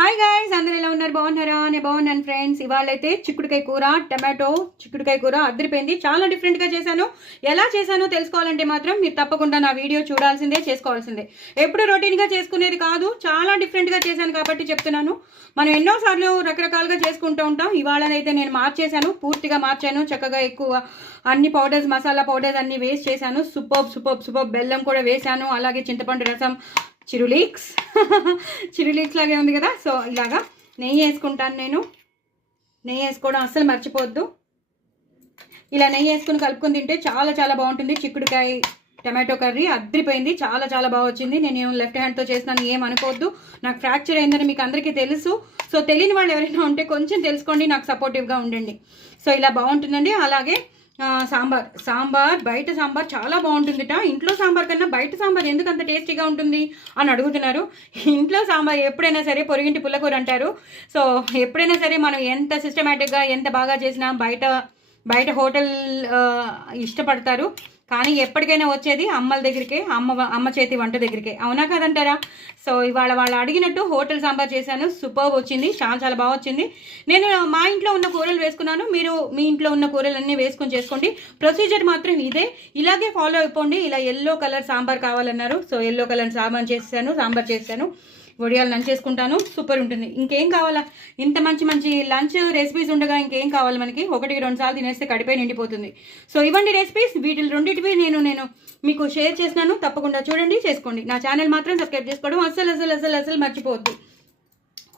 Hi guys, అందరూ ఎలా ఉన్నారు? బాగున్నారా? నేను బాగున్నాను ఫ్రెండ్స్. ఇవాళైతే చిక్కుడుకాయ కూర, టమాటో చిక్కుడుకాయ కూర అద్దరిపోయింది. చాలా డిఫరెంట్గా చేశాను. ఎలా చేశానో తెలుసుకోవాలంటే మాత్రం మీరు తప్పకుండా నా వీడియో చూడాల్సిందే, చేసుకోవాల్సిందే. ఎప్పుడు రొటీన్గా చేసుకునేది కాదు, చాలా డిఫరెంట్గా చేశాను కాబట్టి చెప్తున్నాను. మనం ఎన్నోసార్లు రకరకాలుగా చేసుకుంటూ ఉంటాం. ఇవాళనైతే నేను మార్చేశాను, పూర్తిగా మార్చాను. చక్కగా ఎక్కువ అన్ని పౌడర్స్, మసాలా పౌడర్స్ అన్ని వేస్ట్ చేశాను. సూపర్ బెల్లం కూడా వేశాను. అలాగే చింతపండు రసం, చిరులీక్స్ చిరులీక్స్ లాగే ఉంది కదా. సో ఇలాగా నెయ్యి వేసుకుంటాను. నేను నెయ్యి వేసుకోవడం అస్సలు మర్చిపోవద్దు. ఇలా నెయ్యి వేసుకుని కలుపుకొని తింటే చాలా చాలా బాగుంటుంది. చిక్కుడుకాయ టమాటో కర్రీ అద్దరిపోయింది, చాలా చాలా బాగా వచ్చింది. నేను లెఫ్ట్ హ్యాండ్తో చేసినాను, ఏం అనుకోవద్దు. నాకు ఫ్రాక్చర్ అయిందని మీకు అందరికీ తెలుసు. సో తెలియని వాళ్ళు ఎవరైనా ఉంటే కొంచెం తెలుసుకోండి, నాకు సపోర్టివ్గా ఉండండి. సో ఇలా బాగుంటుందండి. అలాగే సాంబార్ బయట సాంబార్ చాలా బాగుంటుందిట. ఇంట్లో సాంబార్ కన్నా బయట సాంబార్ ఎందుకు అంత టేస్టీగా ఉంటుంది అని అడుగుతున్నారు. ఇంట్లో సాంబార్ ఎప్పుడైనా సరే పొరుగింటి పుల్లకూర అంటారు. సో ఎప్పుడైనా సరే మనం ఎంత సిస్టమేటిక్గా ఎంత బాగా చేసినా బయట హోటల్ ఇష్టపడతారు. కానీ ఎప్పటికైనా వచ్చేది అమ్మల దగ్గరికే, అమ్మ చేతి వంట దగ్గరికే. అవునా కాదంటారా? సో ఇవాళ వాళ్ళు అడిగినట్టు హోటల్ సాంబార్ చేశాను. సూపర్ వచ్చింది, చాలా చాలా బాగా వచ్చింది. నేను మా ఇంట్లో ఉన్న కూరలు వేసుకున్నాను, మీరు మీ ఇంట్లో ఉన్న కూరలన్నీ వేసుకొని చేసుకోండి. ప్రొసీజర్ మాత్రం ఇదే, ఇలాగే ఫాలో అయిపోండి. ఇలా ఎల్లో కలర్ సాంబార్ కావాలన్నారు. సో ఎల్లో కలర్ సాంబార్ చేశాను. వడియాలు లంచ్ చేసుకుంటాను. సూపర్ ఉంటుంది. ఇంకేం కావాలా? ఇంత మంచి లంచ్ రెసిపీస్ ఉండగా ఇంకేం కావాలి మనకి? 1-2 సార్లు తినేస్తే కడిపై నిండిపోతుంది. సో ఇవ్వండి రెసిపీస్. వీటిని రెండింటివి నేను మీకు షేర్ చేసినాను. తప్పకుండా చూడండి, చేసుకోండి. నా ఛానల్ మాత్రం సబ్స్క్రైబ్ చేసుకోవడం అస్సలు మర్చిపోవద్దు.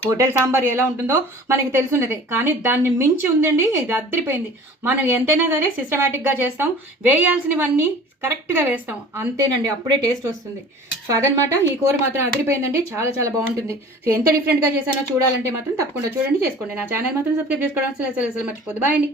హోటల్ సాంబార్ ఎలా ఉంటుందో మనకి తెలుసున్నదే, కానీ దాన్ని మించి ఉందండి. ఇది అద్దరిపోయింది. మనం ఎంతైనా సరే సిస్టమేటిక్గా చేస్తాం, వేయాల్సినవన్నీ కరెక్ట్గా వేస్తాం, అంతేనండి, అప్పుడే టేస్ట్ వస్తుంది. సో అదనమాట. ఈ కూర మాత్రం అదిరిపోయిందండి, చాలా చాలా బాగుంటుంది. సో ఎంత డిఫరెంట్గా చేశానో చూడాలంటే మాత్రం తప్పకుండా చూడండి, చేసుకోండి. నా ఛానల్ మాత్రం సబ్స్క్రైబ్ చేసుకోవడం అసలు మర్చిపోద్దు. బాయ్ అండి.